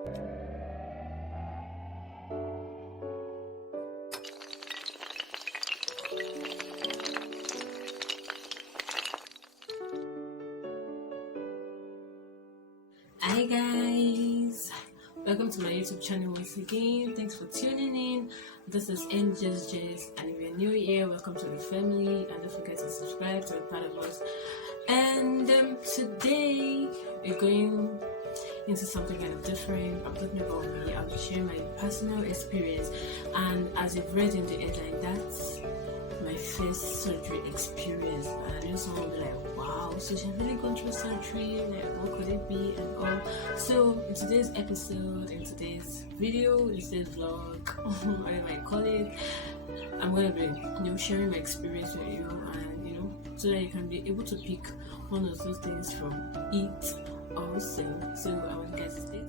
Hi guys, welcome to my YouTube channel once again. Thanks for tuning in. This is MJ's, and if you're new here, welcome to the family, and don't forget to subscribe to be part of us. And today we're going into something kind of different. I'm talking about me. I'll be sharing my personal experience, and as you've read in the headline, that's my first surgery experience. And I know someone will be like, wow, so she really gone through surgery, like what could it be and all. So in today's episode, in today's video, in today's vlog, whatever I might call it, I'm gonna be sharing my experience with you, and so that you can be able to pick one of those things from it also. So I want you guys to stay.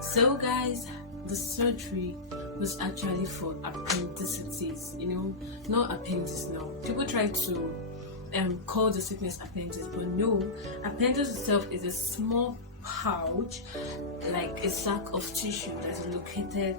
So guys, the surgery was actually for appendicitis, not appendix now. People try to call the sickness appendix, but no, appendix itself is a small pouch, like a sack of tissue that is located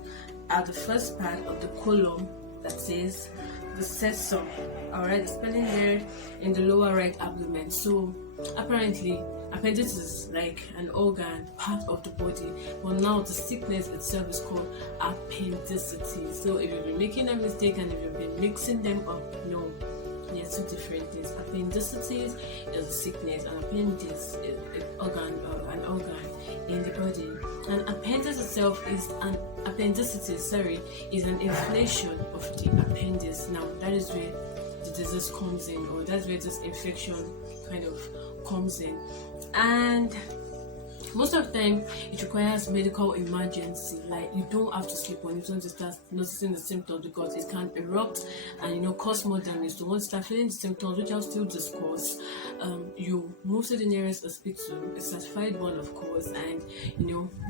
at the first part of the colon that says the cecum. Alright, the spelling there in the lower right abdomen. So apparently appendix is like an organ, part of the body, but now the sickness itself is called appendicitis. So if you've been making a mistake and if you've been mixing them up, no, they're two different things. Appendicitis is a sickness, and appendix is an organ in the body. And appendix itself is an is an inflation of the appendix. Now that is where the disease comes in, or that's where this infection kind of comes in. And most of the time it requires medical emergency, like you don't have to sleep when you start noticing the symptoms, because it can erupt and cause more damage. So once you start feeling the symptoms, which I'll still discuss, you move to the nearest hospital, a certified one of course, and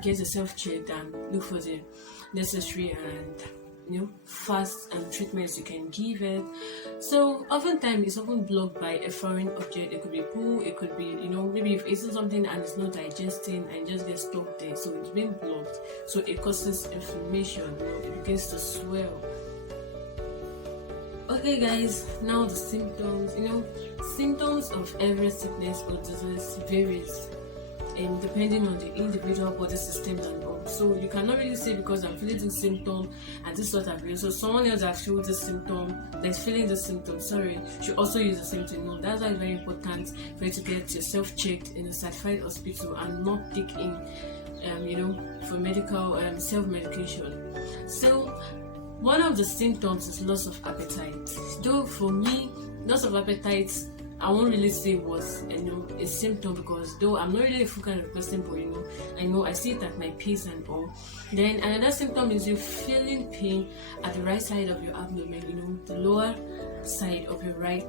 get yourself checked and look for the necessary and fast treatments you can give it. So oftentimes it's often blocked by a foreign object. It could be poo, it could be maybe you've eaten something and it's not digesting and just gets stuck there, so it's been blocked, so it causes inflammation. It begins to swell. Okay guys, now the symptoms. Symptoms of every sickness or disease varies depending on the individual body systems and all. So you cannot really say because I'm feeling this symptom and this sort of real. So someone else that feels this symptom, that's feeling the symptom, should also use the same thing. No, that's why it's very important for you to get yourself checked in a certified hospital and not take in, for medical self-medication. So one of the symptoms is loss of appetite. Though for me, loss of appetite, I won't really say was a symptom, because though I'm not really a food kind of person, but I see it at my pace and all. Then another symptom is you feeling pain at the right side of your abdomen, the lower side of your right,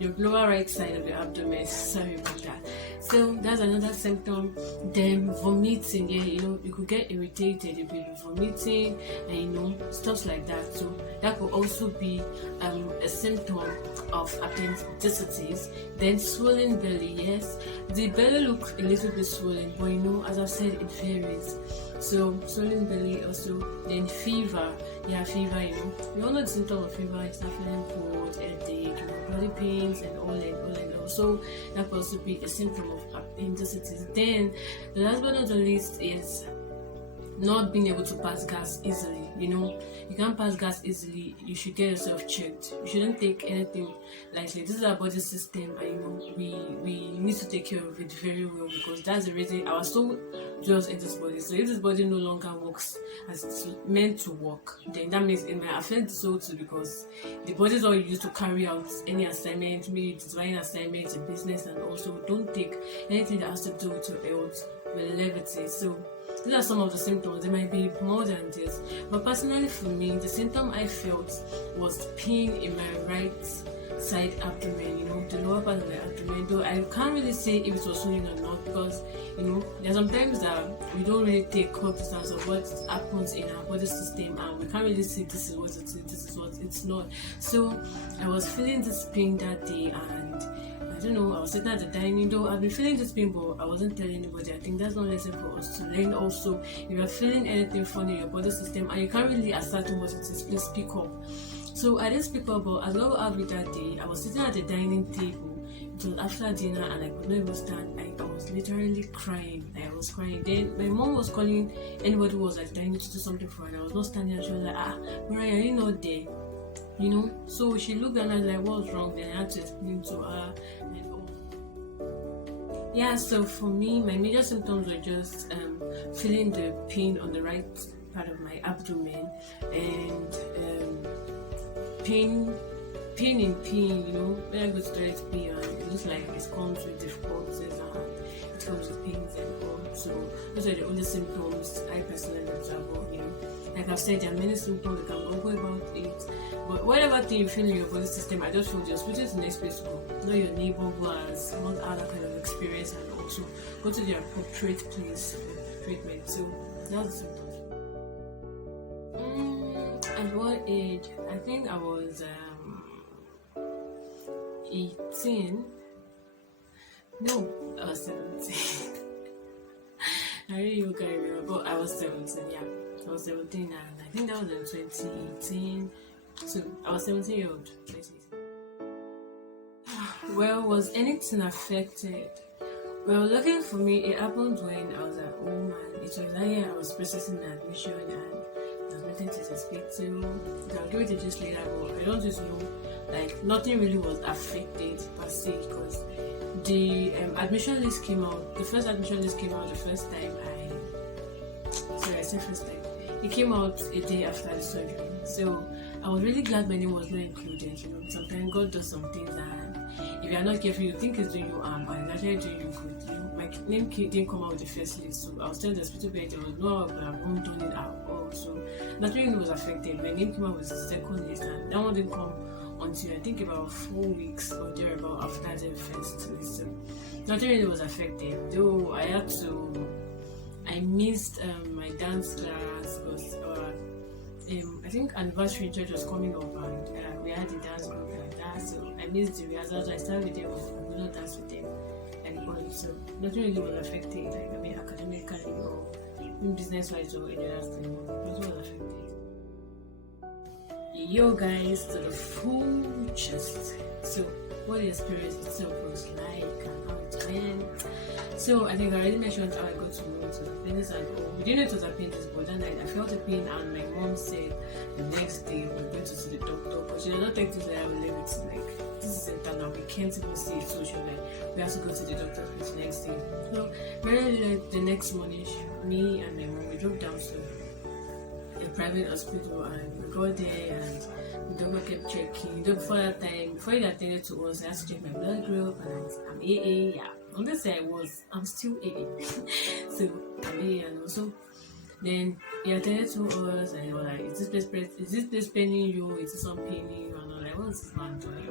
your lower right side of your abdomen. Sorry about that. So that's another symptom. Then vomiting, you could get irritated, you could be vomiting, and stuff like that. So that could also be a symptom of appendicitis. Then swollen belly, yes, the belly looks a little bit swollen, but as I said, it varies. So swollen belly also. Then fever, fever. You all know the symptom of fever. You start feeling cold, headache, body pains, and all and all. So that could also be a symptom of appendicitis. Then the last but not the least is not being able to pass gas easily. You can't pass gas easily, you should get yourself checked. You shouldn't take anything lightly. This is our body system, and we need to take care of it very well, because that's the reason our soul dwells in this body. So if this body no longer works as it's meant to work, then that means it might affect the soul too, because the body is all used to carry out any assignment, maybe design assignments in business, and also don't take anything that has to do with your health with levity. So these are some of the symptoms. There might be more than this, but personally for me, the symptom I felt was pain in my right side abdomen, the lower part of the abdomen. Though I can't really say if it was swollen or not, because there's sometimes that we don't really take cognizance of what happens in our body system, and we can't really say this is what it is, this is what it's not. So I was feeling this pain that day, and don't know, I was sitting at the dining door. I've been feeling this pain, but I wasn't telling anybody. I think that's one lesson for us to learn also. If you're feeling anything funny in your body system and you can't really ascertain what it is, please speak up. So I didn't speak up, but as well as with that day, I was sitting at the dining table. It was after dinner and I could not even stand. I was literally crying. I was crying. Then my mom was calling anybody who was at the dining to do something for her, and I was not standing, and she was like, Mariah, are you not there? You know, so she looked and I was like, what's wrong? Then I had to explain to her and all. Yeah, so for me, my major symptoms were just feeling the pain on the right part of my abdomen and pain, you know, when I go to toilet pee and it looks like it comes with difficulties and it comes with pains and all. So those are the only symptoms I personally observe. You know, like I've said, there are many symptoms that can go about it. But whatever thing you feel in your body system, I just feel the hospital is the next place to go. Know your neighbor who has not had that kind of experience, and also go to the appropriate place for treatment. So that's the symptoms. At what age? I think I was 18. No, I was 17. I really can't remember, but I was 17. Yeah, I was 17, and I think that was in 2018. So I was 17-year-old. Well, was anything affected? Well, luckily for me, it happened when I was at home, and it was that year I was processing the admission, and there was nothing to suspect to. I'll give it a just later, but I don't just know, like, nothing really was affected per se, because the admission list came out. The first admission list came out the first time I said first time. It came out a day after the surgery, so I was really glad my name was not included. You know, sometimes God does some things and if you are not careful, you think it's doing you harm, but it's actually doing you good. You know, my name didn't come out with the first list, so I was telling the hospital bed there was no way I won't done it at all. So nothing really was affected. My name came out with the second list, and that one didn't come until I think about 4 weeks or thereabout after the first list. So nothing really was affected. Though I missed my dance class because I think anniversary church was coming up and we had a dance group like that, so I missed the rehearsals. I started with them, I could not dance with them and all. So nothing really was affected, like I mean academically or business wise or any other thing. Nothing was affected. Yo guys, to the full chest. So what the experience itself was like and how it went. So I think I already mentioned how I got to know it was appendix and all. We didn't know it was appendix, but then I felt the pain and my mom said the next day we're going to see the doctor, but she did not take to say I will leave it, like this is internal, we can't even see it, so she was like we have to go to the doctor the next day. So very early the next morning, me and my mom, we drove down to a private hospital and we got there and the doctor kept checking. Before that time, before he attended to us, I had to check my blood group and I'm AA, yeah. On this day I'm still AA. So I'm AA, and also then he attended to us and he was like, is this place paining you? Is this not paining you? And I'm like, what's this man doing?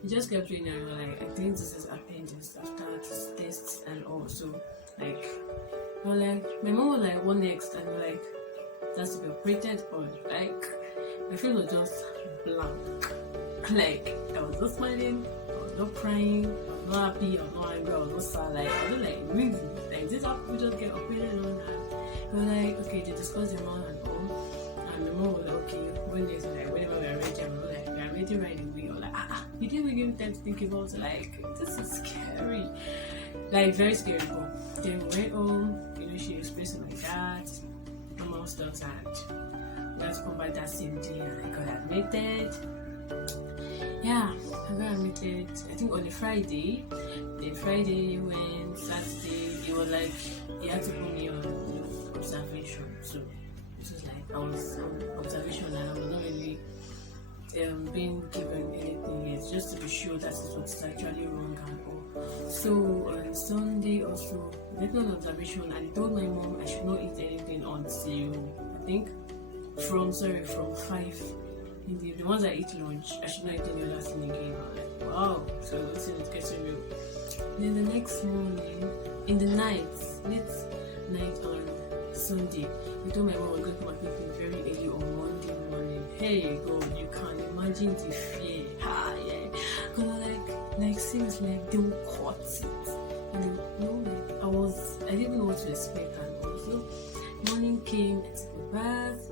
He just kept doing it and we were like, I think this is appendix after this test and all. So like, we're like, my mom was like, what next? And we're like, that's to be operated on. Like, my face was just blank. Like, I was not smiling, I was not crying, I was not happy, I was not angry, I was not sad. Like, I was like, really? Like, this how we just get operated on? And we were like, okay, they discussed the amount and all. And my mom was like, okay, when next? Like, whenever we are ready, I'm like, we are ready right away. Or like, you didn't even give me time to think about it. Like, this is scary. Like, very scary. But then we went home, you know, she expressed to my dad, normal stuff, and we had to come back that same day and I got admitted. Yeah, I got admitted, I think on a Friday. Then Friday, when Saturday, it was like, he had to put me on observation. So it was like, I was on observation and I was not really being given anything yet, just to be sure that is what's actually wrong and all. So on Sunday also, I went on observation and I told my mom I should not eat anything until, I think, from 5. The ones I eat lunch, I should not eat any other thing again. I'm like, wow, so let's see it gets real. Then the next morning, in the night, late night on Sunday, we told my mom we're going to come and pick me very early on Monday morning. Hey God, you can't imagine the fear. Yeah. Because I'm like, like seems like they will cut it. And you know, like I didn't even know what to expect. And also, morning came, I took a bath,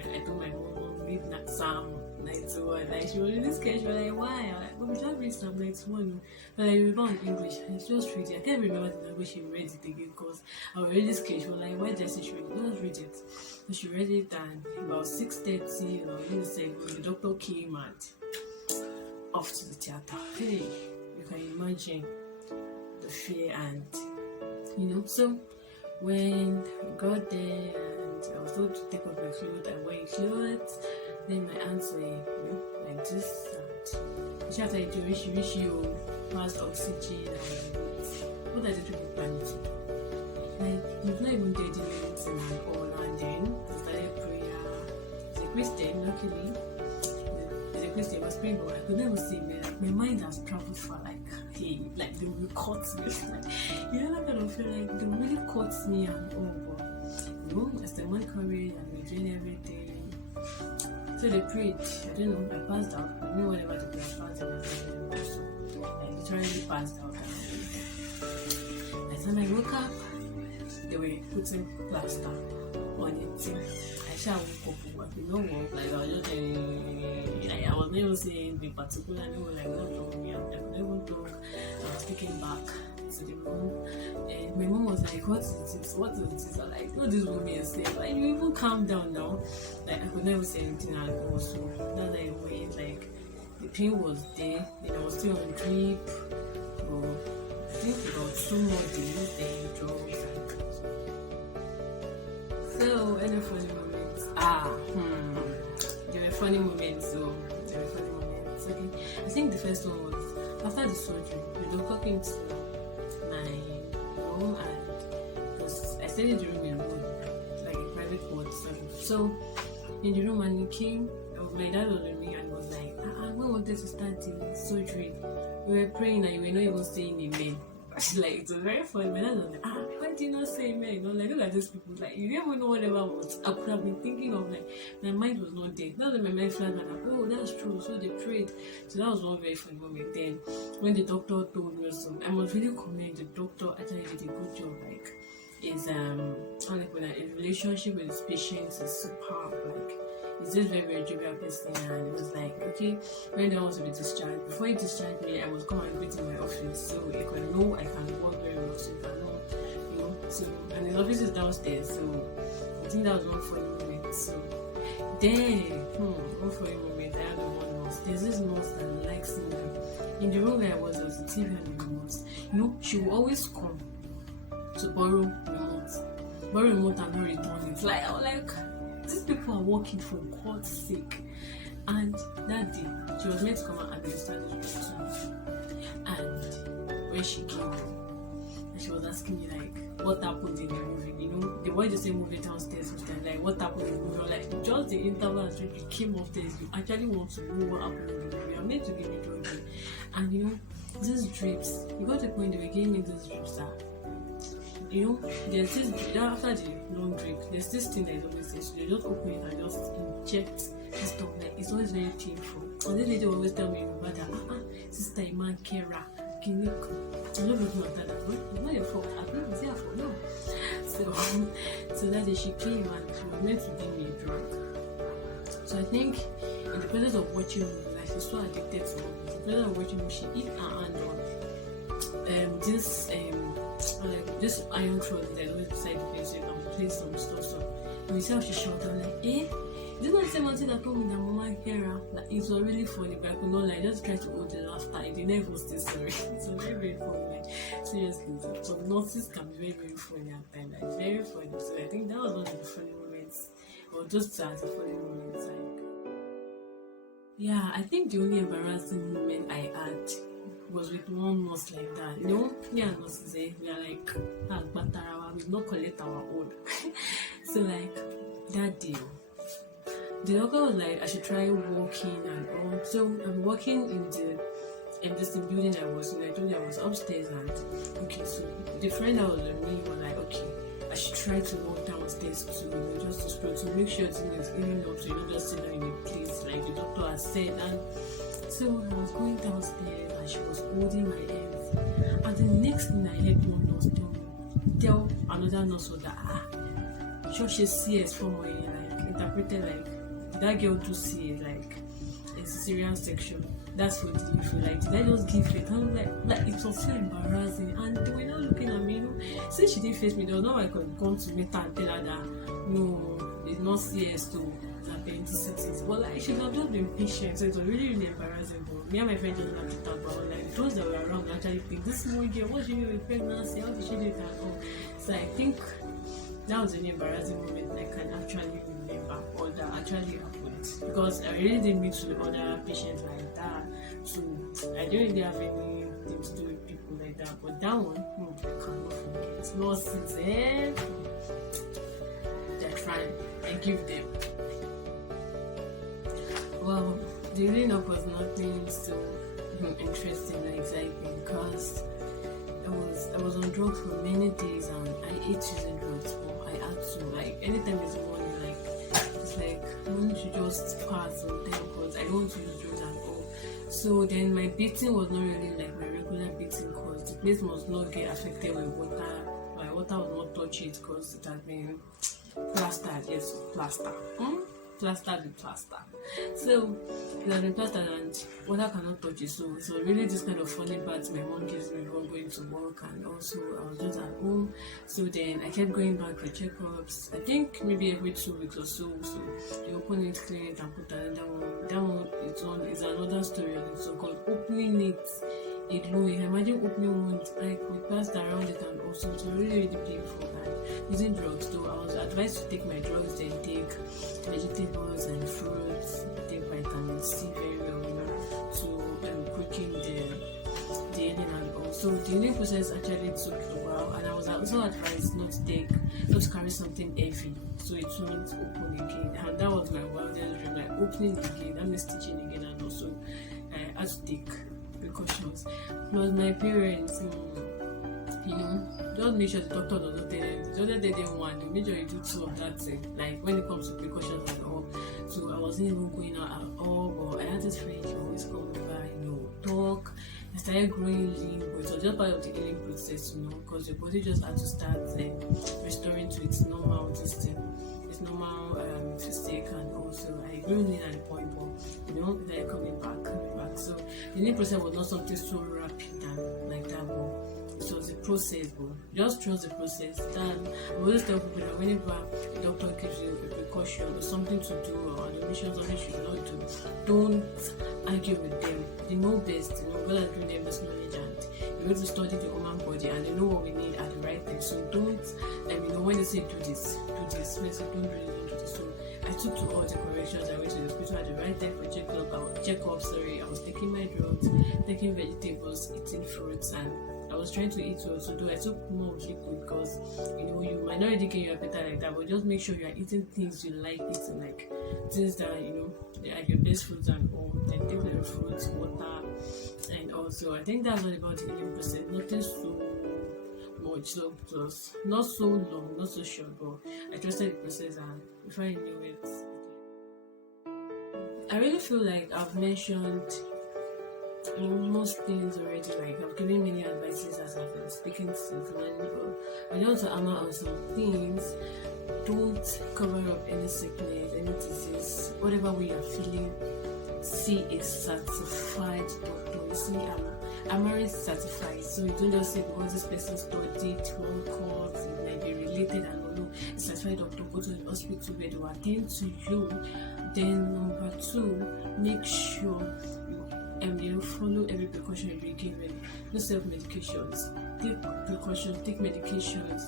and I told my mom, read Psalm 91. Like she was really scared. She was like, why? I'm like, we just read Psalm 91. But like, we found English. I just read it. I can't remember the language she read it again because I was really scared. She was like, why did I say she read it? Just read it. So she read it, and about 6:30 or even 7, the doctor came and off to the theater. Hey, you can imagine the fear and so when we got there and I was told to take off my clothes and wear clothes, then my aunts were like this and she had like wish you passed oxygen and what are the people planning to do? Like you've not even did anything and all, and then I started prayer. As a Christian, luckily Christian was praying, but I could never see me. Like my mind has traveled far. Like hey, like they will cut me. Like I kind of feel like they really cut me and all. But as the one courage and we're doing everything. So they prayed. I don't know. I passed out. I knew whatever the prayer passed out. So I literally passed out. By the time I woke up, they were putting plaster on it. I woke up, you know what? Like I was just I was never saying the particular name, like what wrong me. I could never talk. I was taken back to the room, and my mom was like, "What is this? What is this?" I'm like, "No, this woman is saying, like, you even calm down now." Like I could never say anything at all. So that's like way like the pain was there, and I was still on drip. But I think about 2 more days, then drugs and so any funny moments? There were funny moments. Okay, I think the first one was after the surgery. The doctor came to my room and I stayed in the room alone, like a private ward. So in the room and he came, my dad was with me and was like, we wanted to start the surgery. We were praying and we were not even saying amen. Like it was very funny. My dad was like, why did you not say amen? Like look at these people. Like you didn't even know whatever was. I could have been thinking of like my mind was not there. Now that my mind flat and like, oh that's true. So they prayed. So that was one very funny moment. Then when the doctor told me something, I must really commend the doctor actually did a good job. Like is like when a relationship with his patients is superb. Like it's just very jovial person, and it was like, okay, when they want to be discharged, before he discharged me, I must come and greet in my office so you can know I can work very well, so you can know, so and his office is downstairs, so I think that was one funny moment. So then, one funny moment, I had one nurse. There's this nurse that likes me. In the room where I was, there was a TV and the remote. She will always come to borrow remote and not return it. Like, I was like, these people are working for God's sake. And that day, she was meant to come and administer the too. And when she came, and she was asking me like, what happened in the movie? The way they say movie downstairs, like what happened in the movie? Like just the interval as you came upstairs, you actually want to know what happened in the movie. You are meant to give me drugs. And these drips, you got to the point they were giving me these drips that there's this after the long drink, there's this thing that is always there. So they just open it and just inject this stuff. Like it's always very painful. And then they always tell me about that. Sister Iman Kera, can you I don't know that. It's not your fault. I think it's your fault. No. So that day she came and she was meant to give me a drug. So I think in the process of watching me, like she's so addicted to me. In the process of watching me, she hit her hand on this iron rod that always beside the place, so you can place some stuff. So you see how she shouted, I'm like, this is not the same thing that told me that Mama Kera. Like, it was really funny, but I could not just try to hold the laughter. I didn't even stay sorry. It's very, very funny. Like, seriously, so nurses can be very, very funny at times. Like, very funny. So I think that was one of the funny moments, or just as a funny moment. Yeah, I think the only embarrassing moment I had was with one nurse like that. Me and nurses, we are like, we not collect our own. So like that day, the doctor was like, I should try walking and all. So I'm walking in this building I was in. I told you I was upstairs, and okay, so the friend that was with me was like, okay, I should try to walk downstairs too, just to make sure things is even up, so you don't just sit down in a place like the doctor has said. And So I was going downstairs and she was holding my hands. And the next thing I heard one nurse tell another nurse was that sure she's CS from where like interpreted like did that girl do CS like a cesarean section. That's for delivery. Like did I just give it? And like it was so embarrassing. And they were not looking at me, since she didn't face me, there was no way I could come to meet her and tell her that no, it's not CS to appendicitis. But like she would have just been patient, so it was really embarrassing. But me and my friend just laughed it out, but like those that were around actually think this small girl, what's she doing with pregnancy? How did she do it at all? So I think that was an embarrassing moment I can actually remember or that actually happened. Because I really didn't meet with other patients like that. So I don't really have anything to do with people like that. But that one, I cannot forget. Nurses, they're trying. I give them. Well, the reading up was nothing so interesting and exciting because I was on drugs for many days and I ate using drugs, but I had to like anytime it's morning, like it's like I want to just pass on them because I don't want to use drugs at all. So then my bathing was not really like my regular bathing because the place must not get affected with water. My water was not touch it because it had been plastered. Yes, plaster. Plastered with plaster. So it had been plastered and water cannot touch it. So really this kind of funny baths my mom gives me when going to work, and also I was just at home. So then I kept going back for checkups. I think maybe every 2 weeks or so. So you open it, clean it, and put another one. That one is another story. So called opening it alone. You can imagine opening one like we passed around it, and also it's really painful. And using drugs though, I was advised to take my drugs, then take vegetables and fruits, take vitamin C very well, to quicken the healing. And also the healing process actually took a while, and I was also advised not to carry something heavy so it won't open again. And that was my wildest dream, like opening again, that means stitching again, and also I had to take precautions. Plus my parents, just make sure the doctor does not tell them. The doctor tell them one, they make sure you do 2 of that thing. Like when it comes to precautions and all. So I wasn't even going out at all. But I had this friend, she always come over, talk. I started growing lean, but it was just part of the healing process, because your body just had to start restoring to its normal system, its normal physique, and also I grew lean at the point, but they're coming back. So the healing process was not something so rapid and like that, but it was a process, but just trust the process. Then I always tell people that whenever the doctor gives you a precaution or something to do or an omission something you should not do, don't argue with them. They know best, God has given them this knowledge, and you're going to study the human body and they know what we need at the right time. So don't, when they say do this, please don't really do this. So I took to all the corrections. I went to the hospital at the right time for checkup. I was taking my drugs, taking vegetables, eating fruits, and I was trying to eat well. So though I took more liquid because you might not really get your appetite like that, but just make sure you are eating things you like eating, like things that they are your best foods and all. Then take little fruits, water, and also I think that's all about the healing process. Nothing so much, so it was not so long, not so short, but I trusted the process, and before I knew it, I really feel like I've mentioned most things already. Like I've given many advices as I've been speaking since morning, but I want to hammer on some things. Don't cover up any sickness, any disease, whatever way you're feeling. See a certified doctor. You see, I'm already certified, so you don't just say because this person studied one course, it might be related, and all. A certified doctor, go to the hospital where they will attend to you. Then number 2, make sure you follow every precaution you'll be given. No self-medications. Take precautions, take medications,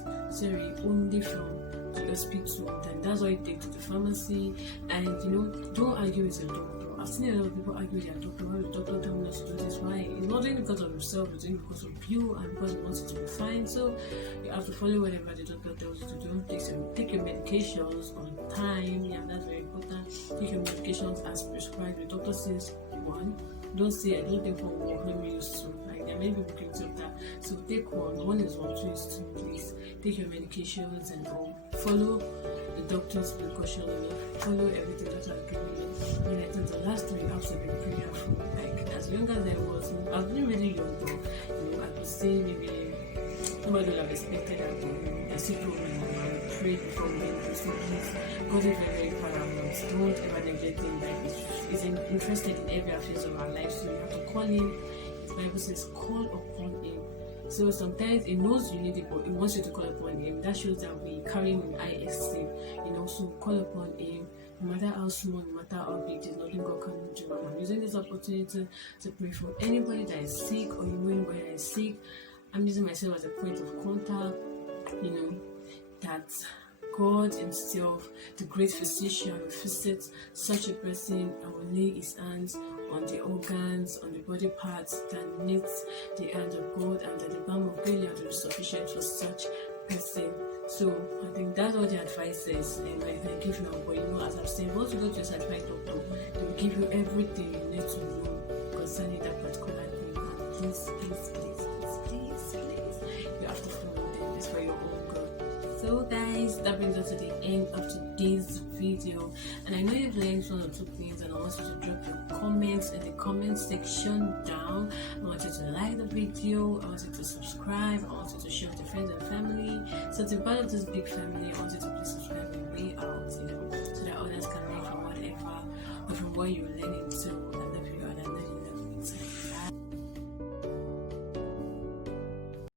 only from the hospital. Then that's why you take to the pharmacy. And don't argue with your doctor. I've seen a lot of people argue with their doctor. Why the doctor tell me not to do this? Why? It's not doing because of himself, it's doing because of you and because he wants it to be fine. So you have to follow whatever the doctor tells you to do. Take your medications on time. Yeah, that's very important. Take your medications as prescribed. The doctor says 1. Don't say I don't take one, let me use 2. Like there are many people guilty of that. So take 1 is 1, 2 is 2. Please take your medications and all. follow the doctor's precaution, follow everything that I've given you. And I think the last time you have to be prayerful. Like as young as I was, I've been really young though. I could say maybe nobody would have expected that a sick woman and pray before going to sleep. God is very, very paramount. Don't ever neglect him. Like he's interested in every affairs of our life, so you have to call him. The Bible says, call upon him. So sometimes he knows you need it, but he wants you to call upon him. That shows that we carry him in high esteem. So call upon him. No matter how small, no matter how big, there's nothing God can do. And I'm using this opportunity to pray for anybody that is sick, or anybody that is sick. I'm using myself as a point of contact, that God himself, the great physician, will visit such a person and will lay his hands on the organs, on the body parts that needs the hand of God, and that the balm of Gilead will be sufficient for such person. So I think that's what the advice is, and I can give now. But as I've said, once you go to a certified doctor, they will give you everything you need to know concerning that particular thing. And please, you have to follow them. It's for your own good. So guys, that brings us to the end of today's video, and I know you've learned one or two things, and I want you to drop your comments in the comment section down. I want you to like the video, I want you to subscribe, I want you to share with your friends and family. So to be part of this big family, I want you to please subscribe and way out, so that others can learn from whatever or from what you're learning. So I love you, and I know you love me. So bye.